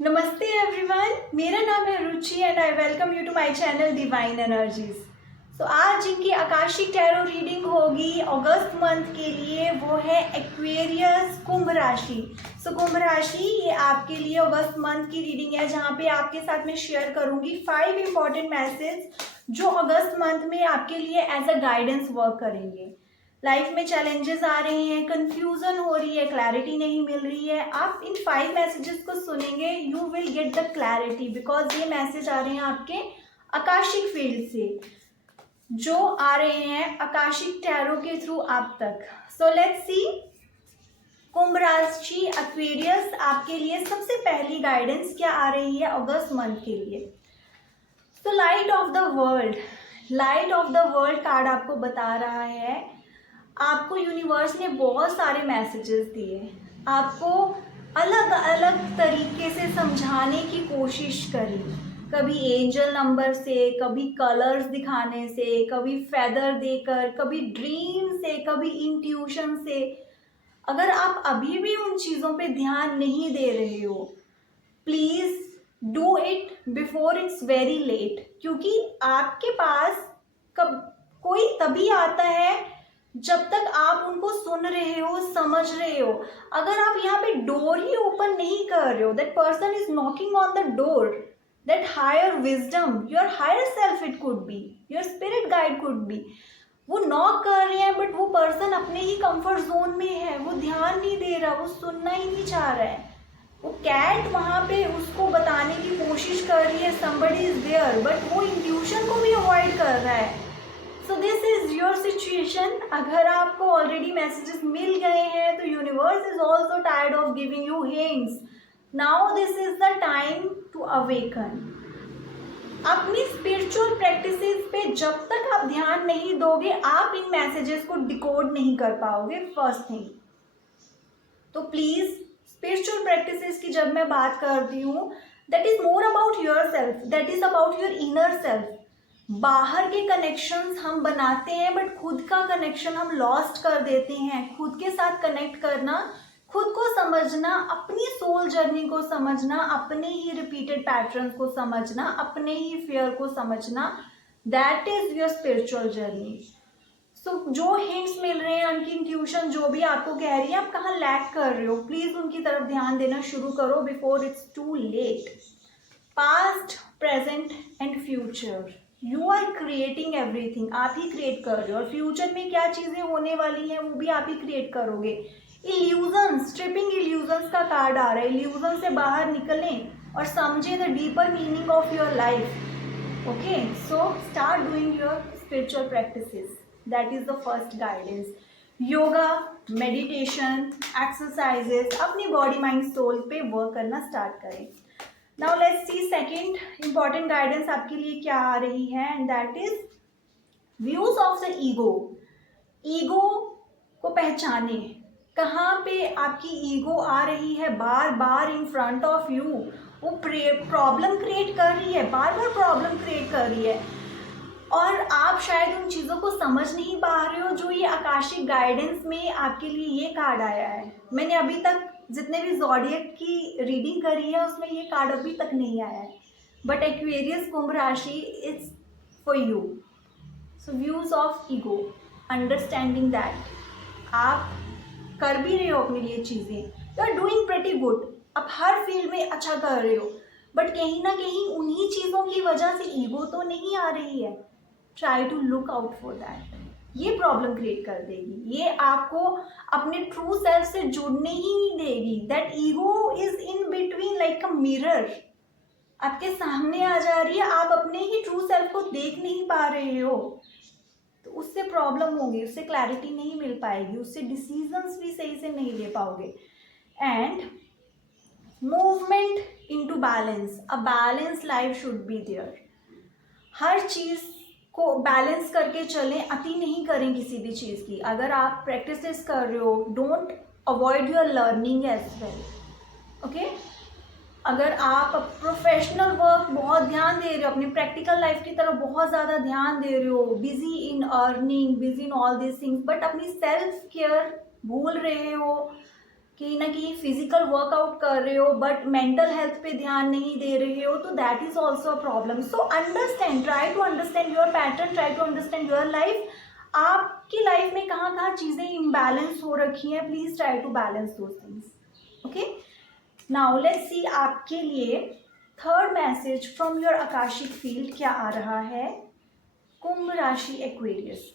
नमस्ते एवरीवन, मेरा नाम है Ruchi and I welcome you to my channel divine energies. So आज जिनकी आकाशिक टैरो रीडिंग होगी अगस्त मंथ के लिए वो है एक्वेरियस कुंभ राशि। सो कुंभ राशि ये आपके लिए अगस्त मंथ की रीडिंग है, जहाँ पे आपके साथ मैं शेयर करूंगी 5 इंपॉर्टेंट मैसेज जो अगस्त मंथ में आपके लिए एज अ गाइडेंस वर्क करेंगे। लाइफ में चैलेंजेस आ रहे हैं, कंफ्यूजन हो रही है, क्लैरिटी नहीं मिल रही है, आप इन 5 मैसेजेस को सुनेंगे, you will get the clarity because ये मैसेज आ रहे हैं आपके आकाशिक फील्ड से, जो आ रहे हैं आकाशिक टैरो के थ्रू आप तक। सो लेट्स सी कुंभ राशि एक्वेरियस आपके लिए सबसे पहली गाइडेंस क्या आ रही है अगस्त मंथ के लिए। तो light of the world, light of the world card आपको बता रहा है आपको यूनिवर्स ने बहुत सारे मैसेजेस दिए, आपको अलग अलग तरीके से समझाने की कोशिश करी, कभी एंजल नंबर से, कभी कलर्स दिखाने से, कभी फेदर देकर, कभी ड्रीम से, कभी इंट्यूशन से। अगर आप अभी भी उन चीज़ों पे ध्यान नहीं दे रहे हो, please do it before it's very late, क्योंकि आपके पास कब कोई तभी आता है जब तक आप उनको सुन रहे हो, समझ रहे हो। अगर आप यहाँ पे डोर ही ओपन नहीं कर रहे हो, that person is knocking on the door, that higher wisdom, your higher self it could be, your spirit guide could be, वो नॉक कर रहे हैं बट वो पर्सन अपने ही कंफर्ट जोन में है, वो ध्यान नहीं दे रहा, वो सुनना ही नहीं चाह रहा है। वो कैट वहाँ पे उसको बताने की कोशिश कर रही है somebody is there, बट वो इंट्यूशन को भी अवॉइड कर रहा है। So this is your situation. अगर आपको ऑलरेडी मैसेजेस मिल गए हैं तो universe is also tired of giving you hints. Now this is the time to awaken. अपनी स्पिरिचुअल प्रैक्टिसेस पे जब तक आप ध्यान नहीं दोगे, आप इन मैसेजेस को डिकोड नहीं कर पाओगे, फर्स्ट थिंग। तो प्लीज स्पिरिचुअल प्रैक्टिसेस की जब मैं बात करती हूँ, that is more about your self, that is about your inner self. बाहर के कनेक्शंस हम बनाते हैं बट खुद का कनेक्शन हम लॉस्ट कर देते हैं। खुद के साथ कनेक्ट करना, खुद को समझना, अपनी सोल जर्नी को समझना, अपने ही रिपीटेड पैटर्न्स को समझना, अपने ही फियर को समझना, that is your spiritual journey. So जो हिंट्स मिल रहे हैं, उनकी इंट्यूशन जो भी आपको कह रही है आप कहाँ लैक कर रहे हो, प्लीज उनकी तरफ ध्यान देना शुरू करो before it's too late. Past, present and future, you are creating everything, आप ही क्रिएट कर रहे हो, और फ्यूचर में क्या चीजें होने वाली हैं वो भी आप ही क्रिएट करोगे। इल्यूजन, स्ट्रिपिंग इल्यूजन्स का कार्ड आ रहा है, इल्यूजन से बाहर निकलें और समझें the deeper meaning of your life. Okay, so start doing your spiritual practices, that is the first guidance. Yoga, meditation, exercises, अपनी बॉडी माइंड सोल पे वर्क करना स्टार्ट करें। Now let's C second important guidance आपके लिए क्या आ रही है, and that is views of the ego. Ego को पहचाने, कहाँ पे आपकी ईगो आ रही है बार बार इन फ्रंट ऑफ यू, वो प्रॉब्लम क्रिएट कर रही है, बार बार प्रॉब्लम क्रिएट कर रही है, और आप शायद उन चीज़ों को समझ नहीं पा रहे हो जो ये आकाशिक गाइडेंस में आपके लिए ये कार्ड आया है। मैंने अभी तक जितने भी ज़ोडिएक की रीडिंग करी है उसमें ये कार्ड अभी तक नहीं आया है, बट एक्वेरियस कुंभ राशि is for you. So views of ego, understanding that आप कर भी रहे हो अपने लिए चीज़ें, you are doing pretty good, आप हर फील्ड में अच्छा कर रहे हो, बट कहीं ना कहीं उन्हीं चीज़ों की वजह से ईगो तो नहीं आ रही है। Try to look out for that. ये प्रॉब्लम क्रिएट कर देगी, ये आपको अपने ट्रू सेल्फ से जुड़ने ही नहीं देगी। That ego is in between like a mirror, आपके सामने आ जा रही है, आप अपने ही ट्रू सेल्फ को देख नहीं पा रहे हो, तो उससे प्रॉब्लम होगी, उससे क्लैरिटी नहीं मिल पाएगी, उससे डिसीजंस भी सही से नहीं ले पाओगे। And movement into balance, a balance life should be there. हर चीज़ को बैलेंस करके चलें, अति नहीं करें किसी भी चीज़ की। अगर आप प्रैक्टिसेस कर रहे हो, don't avoid your learning as well. Okay, अगर आप प्रोफेशनल वर्क बहुत ध्यान दे रहे हो, अपनी प्रैक्टिकल लाइफ की तरफ बहुत ज़्यादा ध्यान दे रहे हो, busy in earning, busy in all this things, but अपनी सेल्फ केयर भूल रहे हो, कहीं ना कहीं फिजिकल वर्कआउट कर रहे हो बट मेंटल हेल्थ पे ध्यान नहीं दे रहे हो, तो that is also a problem. So understand, try to understand your pattern, try to understand your life. आपकी लाइफ में कहाँ कहाँ चीज़ें इम्बैलेंस हो रखी हैं, please try to balance those things. Okay, now let's see आपके लिए third message from your Akashic field क्या आ रहा है. कुंभ राशि Aquarius,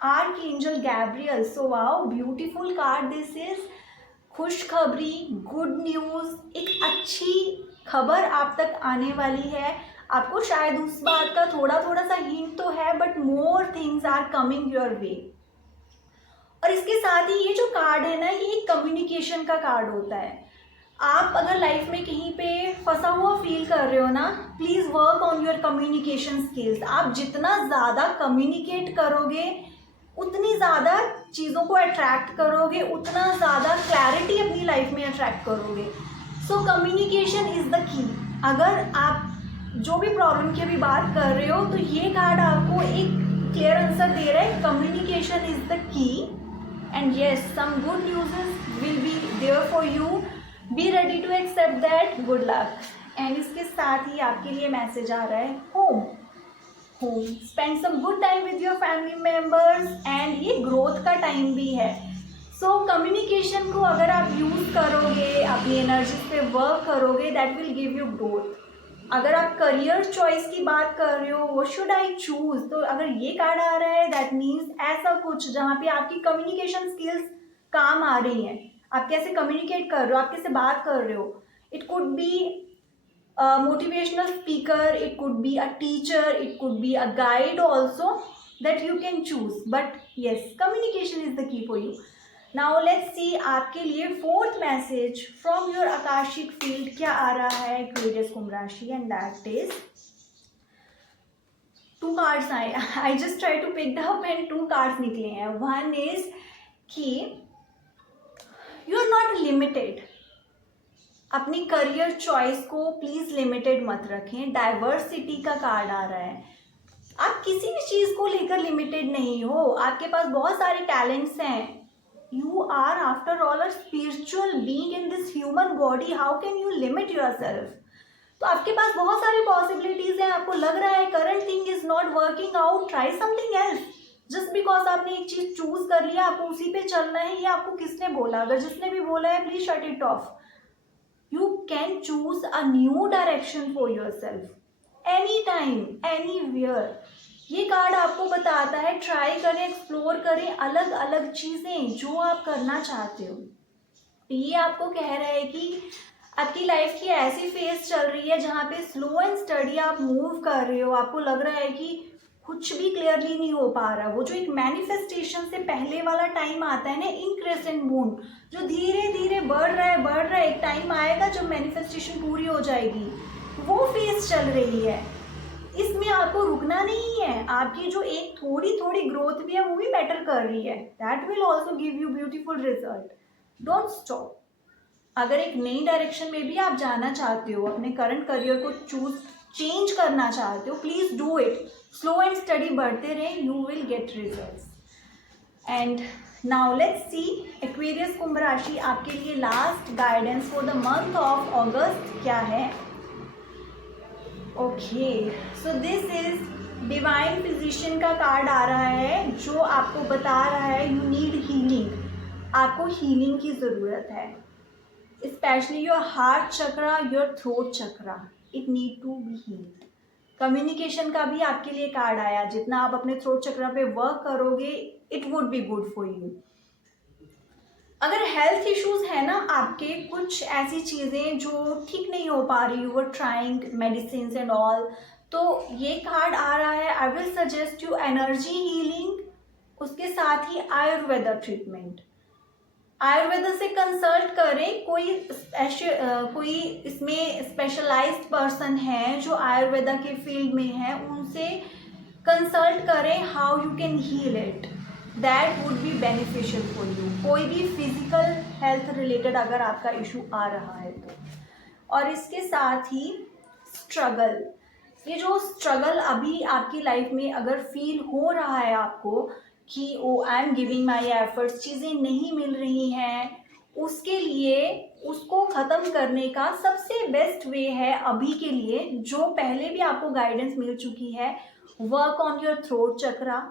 archangel Gabriel. So wow, beautiful card this is. खुशखबरी, गुड न्यूज़, एक अच्छी खबर आप तक आने वाली है. आपको शायद उस बात का थोड़ा थोड़ा सा हिंट तो है, but more things are coming your way. और इसके साथ ही ये जो कार्ड है ना, ये एक कम्युनिकेशन का कार्ड होता है. आप अगर लाइफ में कहीं पे फंसा हुआ फील कर रहे हो ना, please work on your communication skills. आप जितना ज़्यादा कम्युनिकेट करोगे, उतनी ज़्यादा चीज़ों को अट्रैक्ट करोगे, उतना ज़्यादा क्लैरिटी अपनी लाइफ में अट्रैक्ट करोगे. सो कम्युनिकेशन इज़ द की. अगर आप जो भी प्रॉब्लम की अभी बात कर रहे हो, तो ये कार्ड आपको एक क्लियर आंसर दे रहा है. Communication is the key and yes, some good news will be there for you. Be ready to accept that. Good luck. And इसके साथ ही आपके लिए मैसेज आ रहा है home. Home, spend some good time with your family members. And ये growth का टाइम भी है. सो कम्युनिकेशन को अगर आप यूज़ करोगे, अपनी एनर्जी पे वर्क करोगे, that will give you growth. अगर आप करियर चॉइस की बात कर रहे हो, व्हाट शुड आई चूज, तो अगर ये कार्ड आ रहा है, दैट मीन्स ऐसा कुछ जहाँ पे आपकी कम्युनिकेशन स्किल्स काम आ रही हैं. आप कैसे कम्युनिकेट कर रहे हो, आप कैसे बात कर रहे हो. It could B a motivational speaker, it could be a teacher, it could be a guide also that you can choose. But yes, communication is the key for you. Now let's see आपके लिए fourth message from your akashic field क्या आ रहा है Aquarius कुंभ राशि. and that is two cards आए. I just try to pick up and two cards निकले हैं. one is कि you are not limited. अपनी करियर चॉइस को प्लीज लिमिटेड मत रखें. डाइवर्सिटी का कार्ड आ रहा है. आप किसी भी चीज को लेकर लिमिटेड नहीं हो. आपके पास बहुत सारे टैलेंट्स हैं. You are after all a spiritual being in this human body. How can you limit yourself. तो आपके पास बहुत सारी पॉसिबिलिटीज हैं. आपको लग रहा है current thing is not working out, try something else. Just because आपने एक चीज चूज कर लिया, आपको उसी पे चलना है. ये आपको किसने बोला? अगर जिसने भी बोला है, please shut it of. You can choose a new direction for yourself anytime, anywhere. ये कार्ड आपको बताता है ट्राई करें, एक्सप्लोर करें अलग अलग चीज़ें जो आप करना चाहते हो. ये आपको कह रहा है कि आपकी लाइफ की ऐसी फेज चल रही है जहाँ पे स्लो एंड स्टडी आप मूव कर रहे हो. आपको लग रहा है कि कुछ भी क्लियरली नहीं हो पा रहा. वो जो एक मैनिफेस्टेशन से पहले वाला टाइम आता है ना, इन क्रेसेंट मून, जो धीरे धीरे बढ़ रहा है. एक टाइम आएगा जब मैनिफेस्टेशन पूरी हो जाएगी. वो फेज चल रही है. इसमें आपको रुकना नहीं है. आपकी जो एक थोड़ी थोड़ी ग्रोथ भी है, वो भी बेटर कर रही है. That will also give you beautiful result. Don't stop. अगर एक नई डायरेक्शन में भी आप जाना चाहते हो, अपने करंट करियर को चेंज करना चाहते हो, please do it. Slow and steady बढ़ते रहे, you will get results. And now let's see Aquarius कुंभ राशि आपके लिए last guidance for the month of August क्या है. Okay, so this is divine physician का कार्ड आ रहा है, जो आपको बता रहा है यू नीड हीलिंग. आपको हीलिंग की ज़रूरत है. Specially your heart chakra, your throat chakra, it need to be heeled. Communication का भी आपके लिए कार्ड आया. जितना आप अपने थ्रोट चक्रा पे वर्क करोगे, it would be good for you. अगर हेल्थ इश्यूज है ना आपके, कुछ ऐसी चीज़ें जो ठीक नहीं हो पा रही, you were trying medicine and all, तो ये कार्ड आ रहा है. I will suggest you energy healing, उसके साथ ही आयुर्वेदा ट्रीटमेंट. आयुर्वेदा से कंसल्ट करें. कोई इसमें स्पेशलाइज्ड पर्सन है जो आयुर्वेदा के फील्ड में है, उनसे कंसल्ट करें. How you can heal it, that would be beneficial for you. कोई भी फिजिकल हेल्थ रिलेटेड अगर आपका इशू आ रहा है तो. और इसके साथ ही स्ट्रगल, ये जो स्ट्रगल अभी आपकी लाइफ में अगर फील हो रहा है आपको कि oh I am giving my efforts, चीज़ें नहीं मिल रही हैं, उसके लिए उसको ख़त्म करने का सबसे बेस्ट वे है अभी के लिए, जो पहले भी आपको गाइडेंस मिल चुकी है, work on your throat chakra,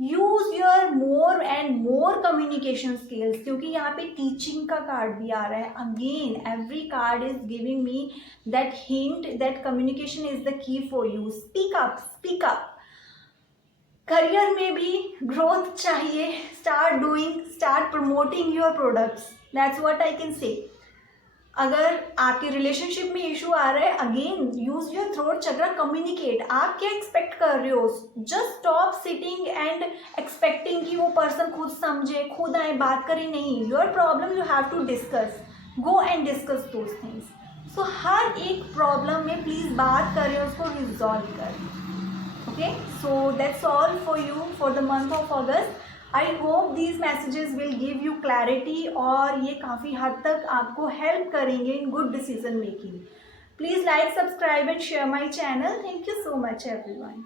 use your more and more communication skills, क्योंकि यहाँ पे टीचिंग का कार्ड भी आ रहा है. Again every card is giving me that hint that communication is the key for you. Speak up, speak up. Career में भी growth चाहिए. Start doing, start promoting your products. That's what I can say. अगर आपके relationship में issue आ रहा है, again use your throat chakra, communicate. आप क्या एक्सपेक्ट कर रहे हो? Just stop sitting and expecting कि वो पर्सन खुद समझे, खुद आए, बात करे. नहीं, your problem you have to discuss. Go and discuss those things. So हर एक प्रॉब्लम में प्लीज बात करें, उसको रिजॉल्व करें. Okay, so that's all for you for the month of August. I hope these messages will give you clarity और ये काफ़ी हद तक आपको help करेंगे in good decision making. Please like, subscribe and share my channel. Thank you so much everyone.